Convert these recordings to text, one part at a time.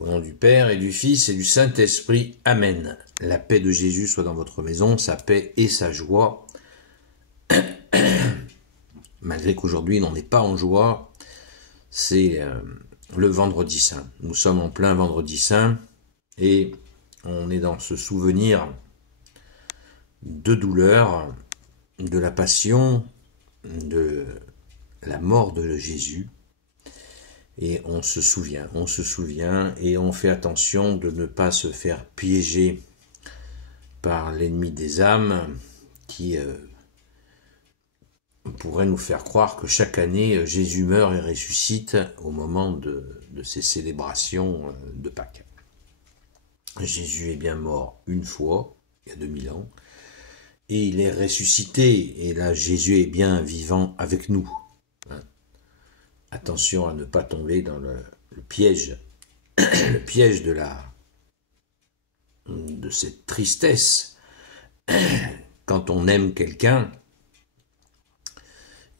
Au nom du Père et du Fils et du Saint-Esprit. Amen. La paix de Jésus soit dans votre maison, sa paix et sa joie. Malgré qu'aujourd'hui, on n'est pas en joie, c'est le vendredi saint. Nous sommes en plein vendredi saint et on est dans ce souvenir de douleur, de la passion, de la mort de Jésus. Et on se souvient et on fait attention de ne pas se faire piéger par l'ennemi des âmes qui pourrait nous faire croire que chaque année Jésus meurt et ressuscite au moment de ces célébrations de Pâques. Jésus est bien mort une fois, il y a 2000 ans, et il est ressuscité, et là Jésus est bien vivant avec nous. Attention à ne pas tomber dans le piège, le piège de cette tristesse. Quand on aime quelqu'un,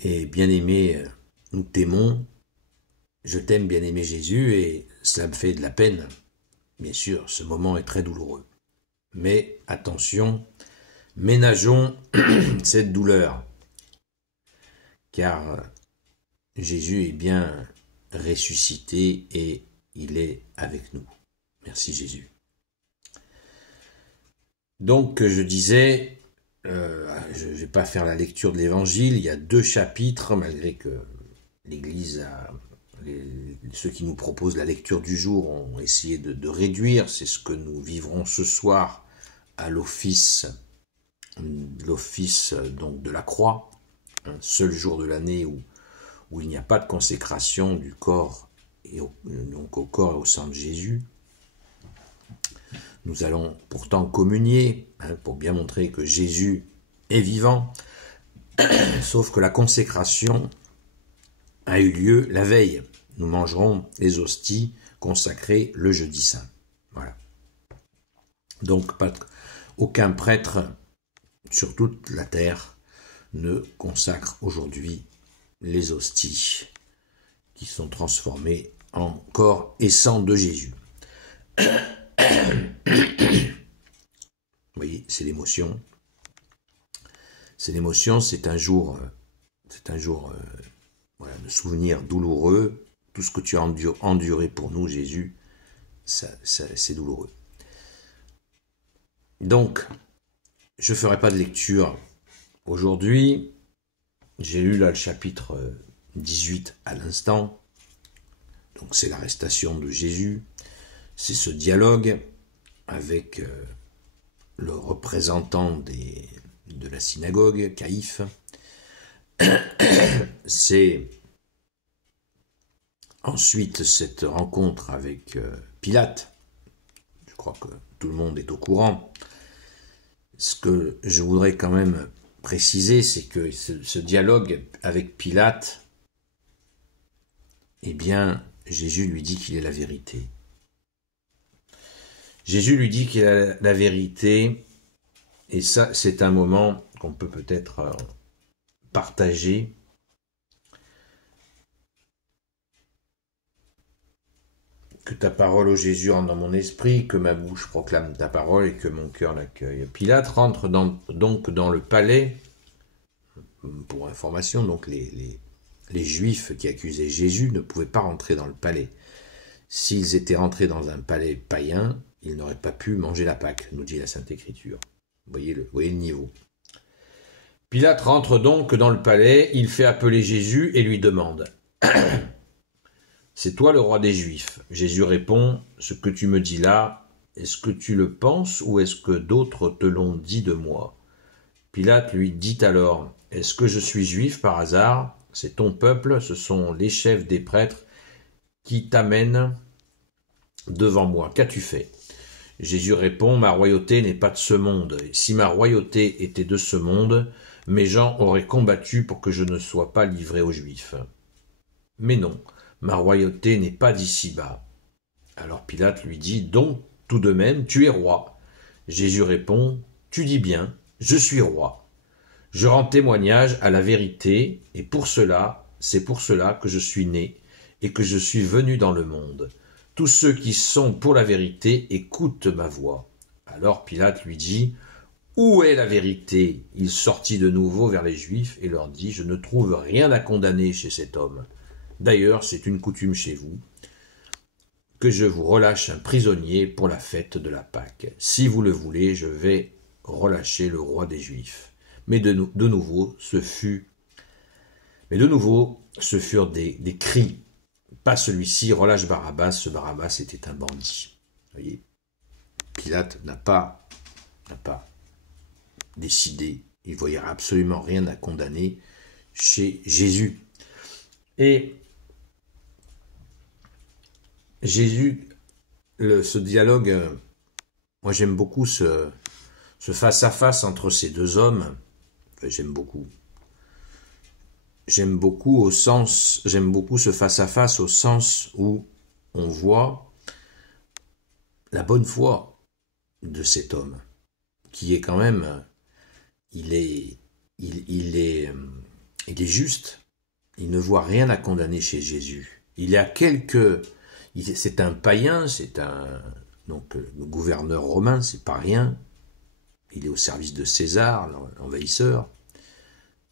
et bien-aimé, nous t'aimons, je t'aime bien-aimé Jésus, et cela me fait de la peine. Bien sûr, ce moment est très douloureux. Mais attention, ménageons cette douleur, car Jésus est bien ressuscité et il est avec nous. Merci Jésus. Donc je disais, je ne vais pas faire la lecture de l'évangile, il y a 2 chapitres, malgré que l'Église, ceux qui nous proposent la lecture du jour ont essayé de réduire, c'est ce que nous vivrons ce soir à l'office donc de la croix, un seul jour de l'année où il n'y a pas de consécration du corps, donc au corps et au sang de Jésus. Nous allons pourtant communier, pour bien montrer que Jésus est vivant, sauf que la consécration a eu lieu la veille. Nous mangerons les hosties consacrées le jeudi saint. Voilà. Donc, aucun prêtre sur toute la terre ne consacre aujourd'hui les hosties qui sont transformées en corps et sang de Jésus. Vous voyez, c'est l'émotion. C'est l'émotion, c'est un jour voilà, de souvenirs douloureux. Tout ce que tu as enduré pour nous, Jésus, c'est douloureux. Donc, je ne ferai pas de lecture aujourd'hui. J'ai lu là le chapitre 18 à l'instant. Donc c'est l'arrestation de Jésus. C'est ce dialogue avec le représentant de la synagogue, Caïphe. C'est ensuite cette rencontre avec Pilate. Je crois que tout le monde est au courant. Ce que je voudrais quand même préciser, c'est que ce dialogue avec Pilate, eh bien, Jésus lui dit qu'il est la vérité. Jésus lui dit qu'il est la vérité, et ça, c'est un moment qu'on peut peut-être partager. Que ta parole, ô Jésus, entre dans mon esprit, que ma bouche proclame ta parole et que mon cœur l'accueille. Pilate rentre donc dans le palais, pour information, donc les Juifs qui accusaient Jésus ne pouvaient pas rentrer dans le palais. S'ils étaient rentrés dans un palais païen, ils n'auraient pas pu manger la Pâque, nous dit la Sainte Écriture. Vous voyez le niveau. Pilate rentre donc dans le palais, il fait appeler Jésus et lui demande « C'est toi le roi des Juifs ?» Jésus répond « Ce que tu me dis là, est-ce que tu le penses ou est-ce que d'autres te l'ont dit de moi ?» Pilate lui dit alors « Est-ce que je suis juif par hasard ? C'est ton peuple, ce sont les chefs des prêtres qui t'amènent devant moi. Qu'as-tu fait ?» Jésus répond « Ma royauté n'est pas de ce monde. Et si ma royauté était de ce monde, mes gens auraient combattu pour que je ne sois pas livré aux Juifs. Mais non, ma royauté n'est pas d'ici-bas. » Alors Pilate lui dit « Donc, tout de même, tu es roi. » Jésus répond « Tu dis bien, je suis roi. Je rends témoignage à la vérité, et c'est pour cela que je suis né et que je suis venu dans le monde. Tous ceux qui sont pour la vérité écoutent ma voix. Alors Pilate lui dit, où est la vérité? Il sortit de nouveau vers les Juifs et leur dit, je ne trouve rien à condamner chez cet homme. D'ailleurs, c'est une coutume chez vous que je vous relâche un prisonnier pour la fête de la Pâque. Si vous le voulez, je vais relâcher le roi des Juifs. Mais de nouveau, ce furent des cris. Pas celui-ci, relâche Barabbas. Ce Barabbas était un bandit. Vous voyez, Pilate n'a pas décidé. Il ne voyait absolument rien à condamner chez Jésus. Et Jésus, ce dialogue, moi j'aime beaucoup ce face-à-face entre ces deux hommes. Enfin, j'aime beaucoup ce face-à-face au sens où on voit la bonne foi de cet homme, qui est quand même, il est juste. Il ne voit rien à condamner chez Jésus. C'est un païen, donc le gouverneur romain, c'est pas rien. Il est au service de César, l'envahisseur.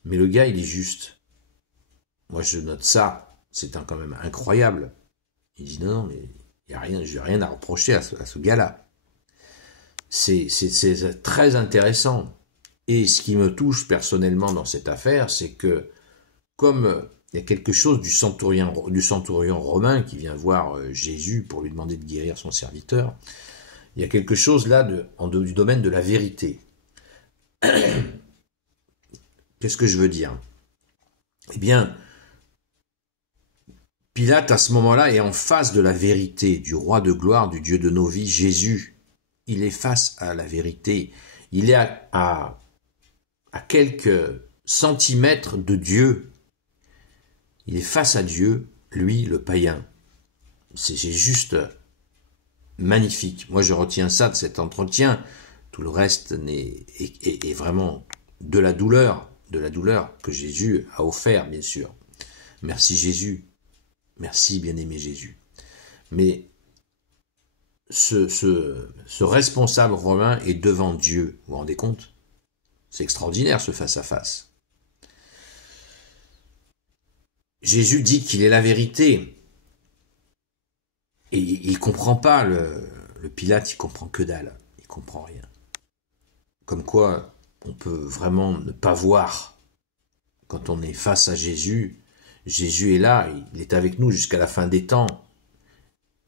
Mais le gars, il est juste. Moi, je note ça. C'est quand même incroyable. Il dit non, mais il y a rien, j'ai rien à reprocher à ce gars-là. C'est très intéressant. Et ce qui me touche personnellement dans cette affaire, c'est que comme il y a quelque chose du centurion romain qui vient voir Jésus pour lui demander de guérir son serviteur, il y a quelque chose là du domaine de la vérité. Qu'est-ce que je veux dire? Eh bien, Pilate, à ce moment-là, est en face de la vérité, du roi de gloire, du Dieu de nos vies, Jésus. Il est face à la vérité. Il est à quelques centimètres de Dieu. Il est face à Dieu, lui, le païen. C'est juste magnifique. Moi, je retiens ça de cet entretien. Tout le reste est vraiment de la douleur que Jésus a offert, bien sûr. Merci Jésus. Merci, bien-aimé Jésus. Mais ce responsable romain est devant Dieu. Vous vous rendez compte? C'est extraordinaire, ce face-à-face. Jésus dit qu'il est la vérité. Et il comprend pas, le Pilate, il comprend que dalle. Il comprend rien. Comme quoi, on peut vraiment ne pas voir. Quand on est face à Jésus, Jésus est là, il est avec nous jusqu'à la fin des temps.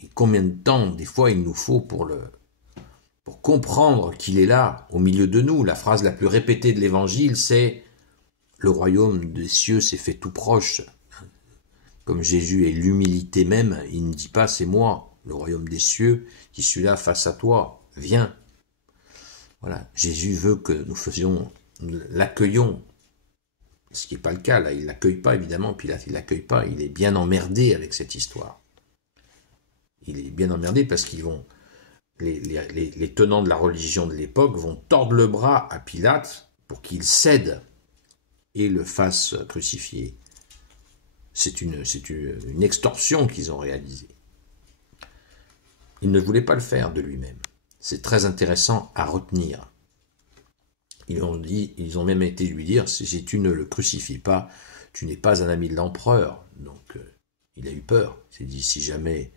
Et combien de temps, des fois, il nous faut pour comprendre qu'il est là, au milieu de nous. La phrase la plus répétée de l'Évangile, c'est « Le royaume des cieux s'est fait tout proche ». Comme Jésus est l'humilité même, il ne dit pas « c'est moi, le royaume des cieux, qui suis là face à toi, viens ». Voilà, Jésus veut que nous l'accueillions. Ce qui n'est pas le cas, là, il ne l'accueille pas, évidemment, Pilate, il ne l'accueille pas, il est bien emmerdé avec cette histoire. Il est bien emmerdé parce qu'ils vont, les tenants de la religion de l'époque vont tordre le bras à Pilate pour qu'il cède et le fasse crucifier. C'est une extorsion qu'ils ont réalisée. Il ne voulait pas le faire de lui-même. C'est très intéressant à retenir. Ils ont même été lui dire, si tu ne le crucifies pas, tu n'es pas un ami de l'empereur. Donc, il a eu peur. Il s'est dit, si jamais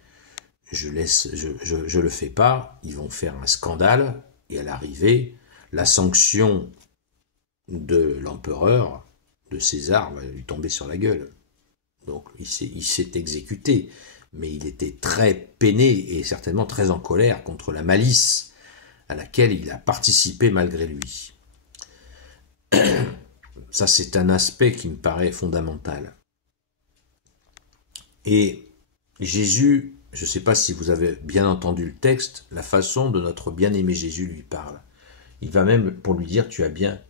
je le fais pas, ils vont faire un scandale, et à l'arrivée, la sanction de l'empereur, de César, va lui tomber sur la gueule. Donc, il s'est exécuté, mais il était très peiné et certainement très en colère contre la malice à laquelle il a participé malgré lui. Ça, c'est un aspect qui me paraît fondamental. Et Jésus, je ne sais pas si vous avez bien entendu le texte, la façon dont notre bien-aimé Jésus lui parle. Il va même, pour lui dire, tu as bien,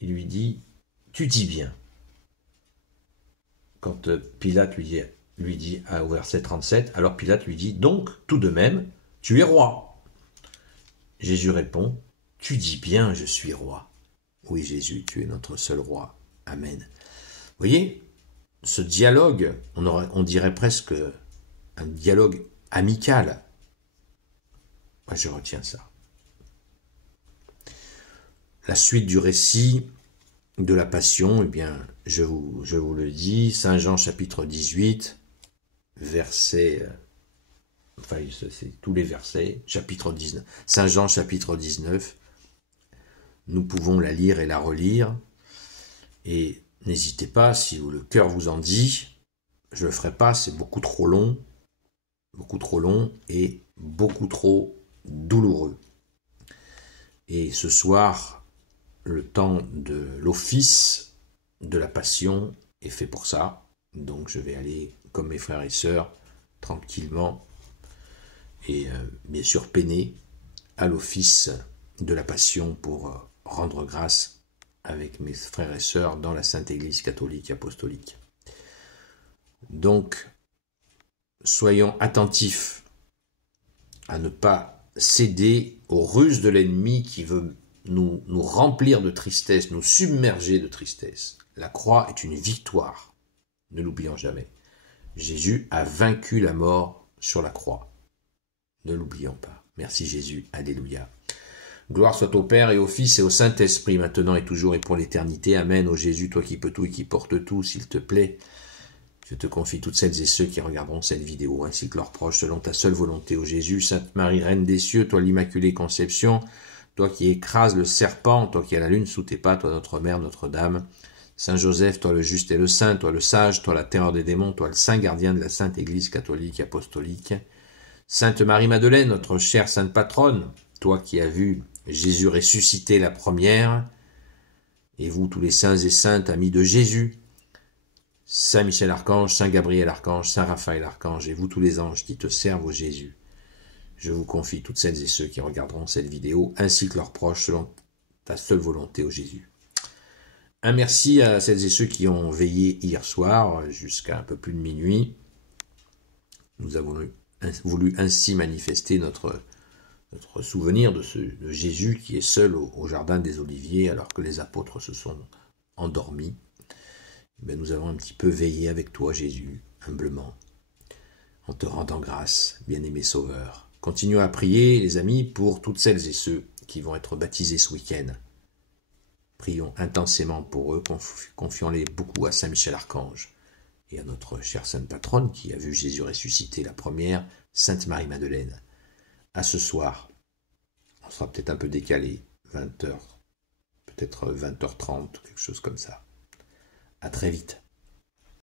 il lui dit, tu dis bien. Quand Pilate lui dit au verset 37, alors Pilate lui dit, donc, tout de même, tu es roi. Jésus répond, tu dis bien, je suis roi. Oui, Jésus, tu es notre seul roi. Amen. Vous voyez, ce dialogue, on dirait presque un dialogue amical. Moi, je retiens ça. La suite du récit de la Passion, eh bien, je vous le dis, Saint Jean chapitre 18, verset, enfin, c'est tous les versets, chapitre 19, Saint Jean chapitre 19, nous pouvons la lire et la relire, et n'hésitez pas, si le cœur vous en dit, je le ferai pas, c'est beaucoup trop long et beaucoup trop douloureux. Et ce soir, le temps de l'office de la Passion est fait pour ça. Donc je vais aller, comme mes frères et sœurs, tranquillement et bien sûr peiner à l'office de la Passion pour rendre grâce avec mes frères et sœurs dans la Sainte Église catholique apostolique. Donc, soyons attentifs à ne pas céder aux ruses de l'ennemi qui veut nous remplir de tristesse, nous submerger de tristesse. La croix est une victoire, ne l'oublions jamais. Jésus a vaincu la mort sur la croix. Ne l'oublions pas. Merci Jésus, alléluia. Gloire soit au Père et au Fils et au Saint-Esprit, maintenant et toujours et pour l'éternité. Amen. Ô Jésus, toi qui peux tout et qui portes tout, s'il te plaît, je te confie toutes celles et ceux qui regarderont cette vidéo, ainsi que leurs proches, selon ta seule volonté. Ô Jésus, Sainte Marie, Reine des cieux, toi l'Immaculée Conception, toi qui écrases le serpent, toi qui as la lune sous tes pas, toi notre Mère, Notre-Dame, Saint Joseph, toi le juste et le saint, toi le sage, toi la terreur des démons, toi le saint gardien de la Sainte Église catholique apostolique, Sainte Marie-Madeleine, notre chère Sainte Patronne, toi qui as vu Jésus ressuscité la première, et vous tous les saints et saintes amis de Jésus, Saint Michel Archange, Saint Gabriel Archange, Saint Raphaël Archange, et vous tous les anges qui te servent au Jésus, je vous confie toutes celles et ceux qui regarderont cette vidéo, ainsi que leurs proches, selon ta seule volonté au Jésus. Un merci à celles et ceux qui ont veillé hier soir jusqu'à un peu plus de minuit. Nous avons voulu ainsi manifester notre souvenir de Jésus qui est seul au jardin des Oliviers alors que les apôtres se sont endormis. Mais nous avons un petit peu veillé avec toi, Jésus, humblement, en te rendant grâce, bien-aimé Sauveur. Continuons à prier, les amis, pour toutes celles et ceux qui vont être baptisés ce week-end. Prions intensément pour eux, confions-les beaucoup à Saint Michel Archange et à notre chère Sainte Patronne qui a vu Jésus ressusciter la première, Sainte Marie-Madeleine. À ce soir, on sera peut-être un peu décalé, 20h, peut-être 20h30, quelque chose comme ça. À très vite.